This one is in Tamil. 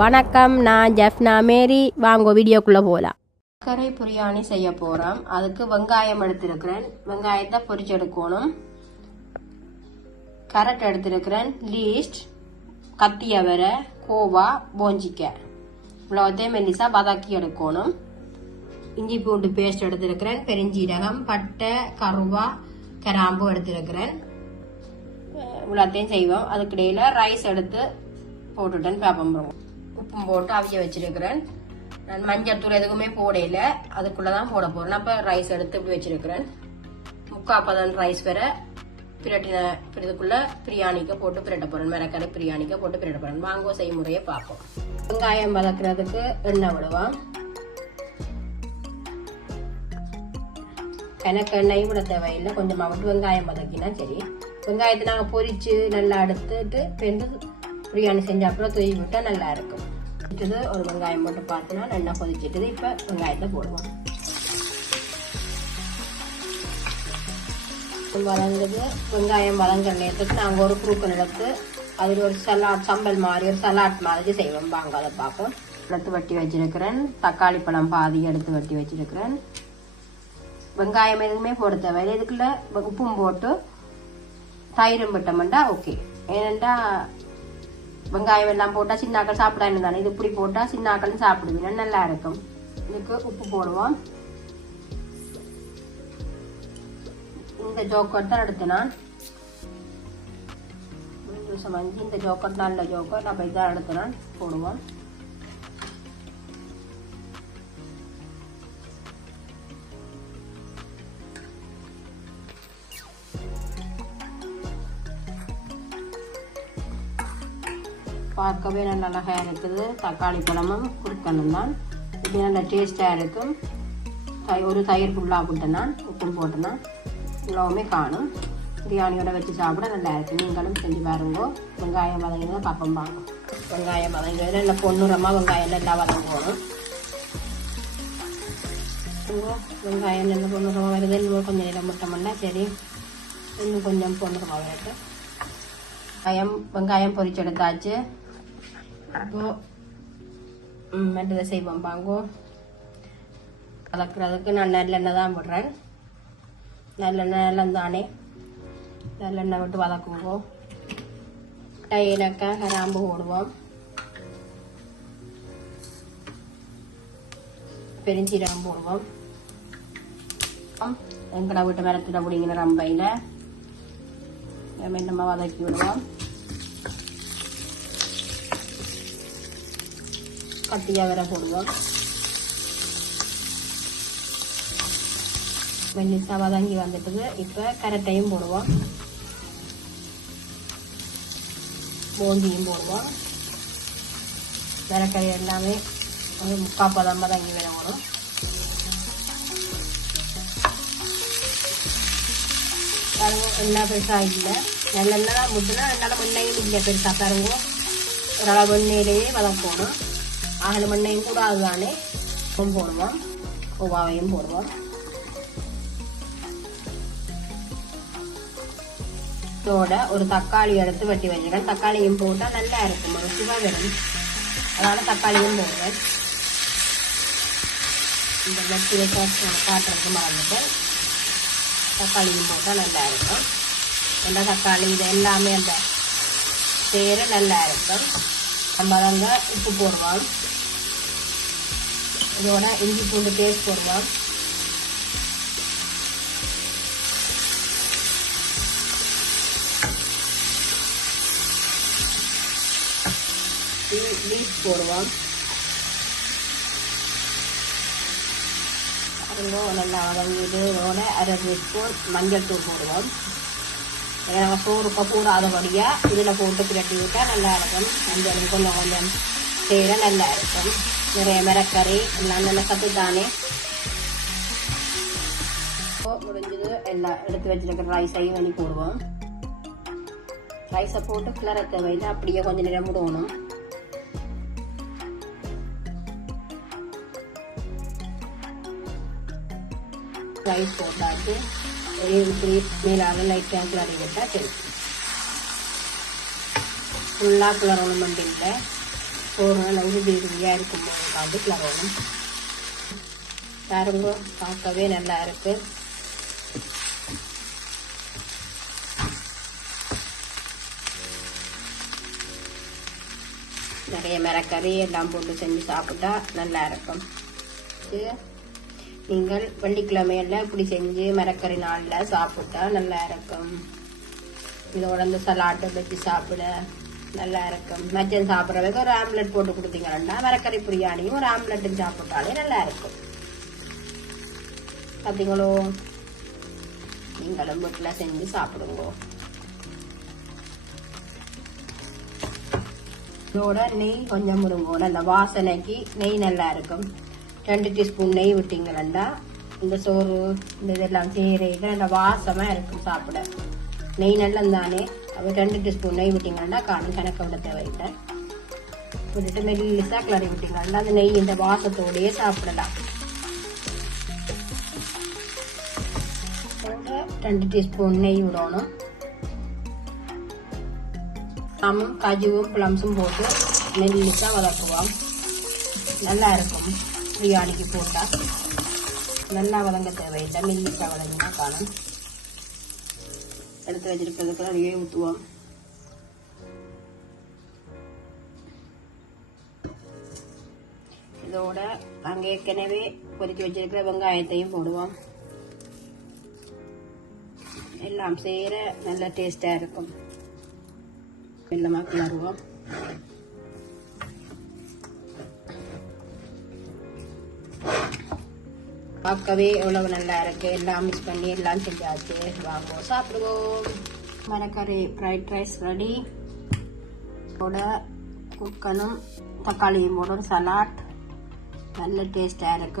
வணக்கம், நான் ஜெஃப்னா மேரி. வாங்க வீடியோக்குள்ளே போகலாம். கரை பிரியாணி செய்ய போகிறோம். அதுக்கு வெங்காயம் எடுத்திருக்கிறேன். வெங்காயத்தை பொரிச்சு எடுக்கணும். கேரட் எடுத்திருக்கிறேன். லீஸ்ட், கத்தியவரை, கோவா, போஞ்சிக்காய் இவ்வளோத்தையும் மெல்லிசா வதக்கி எடுக்கணும். இஞ்சி பூண்டு பேஸ்ட் எடுத்திருக்கிறேன். பெருஞ்சீரகம், பட்டை, கருவா, கிராம்பு எடுத்திருக்கிறேன். இவ்வளோத்தையும் செய்வோம். அதுக்கிடையில் ரைஸ் எடுத்து போட்டுட்டேன். பேப்பம் உப்பும் போட்டு அவிய வச்சிருக்கிறேன். நான் மஞ்சள் தூள் எதுக்குமே போடையில, அதுக்குள்ளதான் போட போறேன். அப்ப ரைஸ் எடுத்து இப்படி வச்சிருக்கிறேன். 3/4 ரைஸ் வேற பிரட்டினதுக்குள்ள பிரியாணிக்கு போட்டு பிரட்ட போறேன். மிளகரை பிரியாணிக்கு போட்டு பிரட்ட போறேன். வாங்க செய்முறையை பார்ப்போம். வெங்காயம் வதக்குறதுக்கு எண்ணெய் விடுவோம். எனக்கு எண்ணெயும் விட தேவையில்லை. கொஞ்சமா விட்டு வெங்காயம் வதக்கினா சரி. வெங்காயத்தை நாங்கள் பொரிச்சு நல்லா எடுத்துட்டு வெந்து பிரியாணி செஞ்ச அப்புறம் தூவி விட்டா நல்லா இருக்கும். ஒரு வெங்காயம் போட்டு பார்த்தோன்னா நல்லா கொதிச்சிட்டுது. இப்போ வெங்காயத்தை போடுவோம். வதங்குது. வெங்காயம் வதங்குற நேரத்துக்கு நாங்கள் ஒரு குறுக்கன் எடுத்து அதில் ஒரு சம்பல் மாதிரி ஒரு சலாட் மாதிரி செய்வோம். வாங்க அதை பார்ப்போம். எடுத்து வெட்டி வச்சிருக்கிறேன். தக்காளி பழம் பாதி எடுத்து வெட்டி வச்சிருக்கிறேன். வெங்காயம் எதுவுமே போட தேவையில்லை. இதுக்குள்ள உப்பும் போட்டு தயிரும் விட்டோம்டா ஓகே. ஏனெண்டா வெங்காயம் எல்லாம் போட்டா சின்னாக்கள் சாப்பிடான்னு தானே. இது இப்படி போட்டா சின்னாக்களும் சாப்பிடுவீங்க, நல்லா இருக்கும். இதுக்கு உப்பு போடுவோம். இந்த ஜோக்கர் தான் எடுத்து நான் இந்த ஜோக்கர் நல்ல ஜோக்கர் நம்ம இதான் எடுத்து நான் போடுவோம். பார்க்கவே நல்ல அழகாக இருக்குது. தக்காளி பழமும் குறுக்கணும் தான். இது நல்ல டேஸ்டாக இருக்கும். ஒரு தயிர் ஃபுல்லாக போட்டேன்னா உப்பும் போட்டேன்னா இவ்வளவுமே காணும். பிரியாணியோட வச்சு சாப்பிட நல்லா இருக்கும். நீங்களும் செஞ்சு பாருங்க. வெங்காயம் வதங்கினா பார்ப்போம். பார்க்கும் வெங்காயம் வதங்கிறது நல்ல பொன்னுரமாக வெங்காயம் நல்லா வதங்கணும். வெங்காயம் நல்ல பொன்னுரமாக வருது. இன்னும் கொஞ்சம் நேரம் முட்டோம்னா சரி. இன்னும் கொஞ்சம் பொன்னுரமாக வருது. வெங்காயம் பொரிச்சு எடுத்தாச்சு. அப்போ மெட்டதை செய்வோம். பாங்கோ வதக்குறதுக்கு நான் நல்லெண்ணெய் தான் போடுறேன். நல்லெண்ணெய் தானே. நல்லெண்ணெய் விட்டு வதக்குவோம். ஏலக்காய், கிராம்பு போடுவோம். பெருஞ்சீரகம் போடுவோம். வெங்கடா விட்டு மிளத்திட பிடிங்கிற ரம்பையில் நம்ம வதக்கி விடுவோம். கத்தியா வேற போடுவோம். மெல்லிசா வதங்கி வந்துட்டுது. இப்போ கேரட்டையும் போடுவோம். போந்தியும் போடுவோம். மிளகரை எல்லாமே ஒரு 3/4 வதங்கி வேற வரும். எண்ணெய் பெருசாக இல்லை. நல்லெண்ணெய் முட்டுனா என்னால் எண்ணெயும் இல்லை பெருசாக பாருங்க. ஓரளவு எண்ணெயிலேயே வதக்கணும். அதில் எண்ணெயும் கூட அதுதானே போடுவோம். கோவாவையும் போடுவோம். இதோட ஒரு தக்காளி எடுத்து வெட்டி வச்சுக்கிறேன். தக்காளியும் போட்டால் நல்லா இருக்கும். ஒரு சுவை வரும். அதனால தக்காளியும் போடுவேன். இந்த வெட்டி வச்சு காட்டுறதுக்கு மறந்துட்டு தக்காளியும் போட்டால் நல்லா இருக்கும். அந்த தக்காளி இது எல்லாமே அந்த சேர நல்லா இருக்கும். நம்ம தாங்க உப்பு போடுவோம். இதோட இஞ்சி பூண்டு பேஸ்ட் போடுவோம். லீஸ் போடுவோம். நல்லா வதங்கிது. இதோட 1/2 டீஸ்பூன் மஞ்சள் தூள் போடுவோம். சோறு போடாதபடியாக இதில் போட்டு பிரட்டி விட்டால் நல்லா இருக்கும். மஞ்சள் கொஞ்சம் கொஞ்சம் செய்ய நல்லா இருக்கும். நிறைய மிளகரை எல்லாம் நல்லா சத்து தானே. முடிஞ்சது. எல்லாம் எடுத்து வச்சிருக்கிற ரைஸையும் பண்ணி போடுவோம். ரைஸை போட்டு கிளற தேவையில்லை. அப்படியே கொஞ்சம் நேரம் விடணும். ரைஸ் போட்டாச்சு. இப்படி மேலாக லைட்டாக கிளறி விட்டால் சரி. ஃபுல்லாக கிளறணும். மண்டியில் சோறு நல்லா உருவியாக இருக்கும்போது வந்து கிளறணும். பாருங்க, பார்க்கவே நல்லா இருக்கு. நிறைய மரக்கறி எல்லாம் போட்டு செஞ்சு சாப்பிட்டா நல்லா இருக்கும். நீங்கள் வெள்ளிக்கிழமையில இப்படி செஞ்சு மரக்கறி நாளில் சாப்பிட்டா நல்லா இருக்கும். இதோட இந்த சலாட்டை வச்சு சாப்பிட நல்லா இருக்கும். மச்சன் சாப்பிட்றதுக்கு ஒரு ஆம்லெட் போட்டு கொடுத்தீங்கன்னா மரக்கறி பிரியாணியும் ஒரு ஆம்லெட்டும் சாப்பிட்டாலே நல்லா இருக்கும். பார்த்தீங்களோ, நீங்களும் வீட்டில் செஞ்சு சாப்பிடுங்க. இதோட நெய் கொஞ்சம் முருங்கோம். அந்த வாசனைக்கு நெய் நல்லா இருக்கும். 2 டீஸ்பூன் நெய் விட்டீங்கன்னா இந்த சோறு இந்த இதெல்லாம் செய்யறது நல்ல வாசமா இருக்கும் சாப்பிட. நெய் நல்லம் தானே, அப்போ 2 டீஸ்பூன் நெய் விட்டீங்கன்னா காணும் கணக்க விட தேவையில்லை. விட்டுட்டு மெல்லிசா கிளறி விட்டீங்கன்னா அந்த நெய் இந்த வாசத்தோடையே சாப்பிடலாம். 2 டீஸ்பூன் நெய் விடணும். நாமும் காஜுவும் பிளம்ஸும் போட்டு மெல்லிசா வதக்குவோம். நல்லா இருக்கும். பிரியாணிக்கு போட்டால் நல்லா வதங்க தேவையில்லை, மெல்லிசா வதங்கினா காணும். எடுத்து வச்சிருக்கிறதுக்கு நிறைய ஊற்றுவோம். இதோட அங்கே ஏற்கனவே கொதிக்க வச்சிருக்கிற வெங்காயத்தையும் போடுவோம். எல்லாம் செய்யற நல்ல டேஸ்டா இருக்கும். வெள்ளமாக கிளறுவோம். பார்க்கவே எவ்வளவு நல்லா இருக்கு. எல்லாம் மிக்ஸ் பண்ணி எல்லாம் செஞ்சாச்சு. வாங்குவோம், சாப்பிடுவோம். மரக்கறி ஃப்ரைட் ரைஸ் ரெடி. கூட குக்கனும் தக்காளியும் போடும் சலாட் நல்ல டேஸ்டா இருக்கு.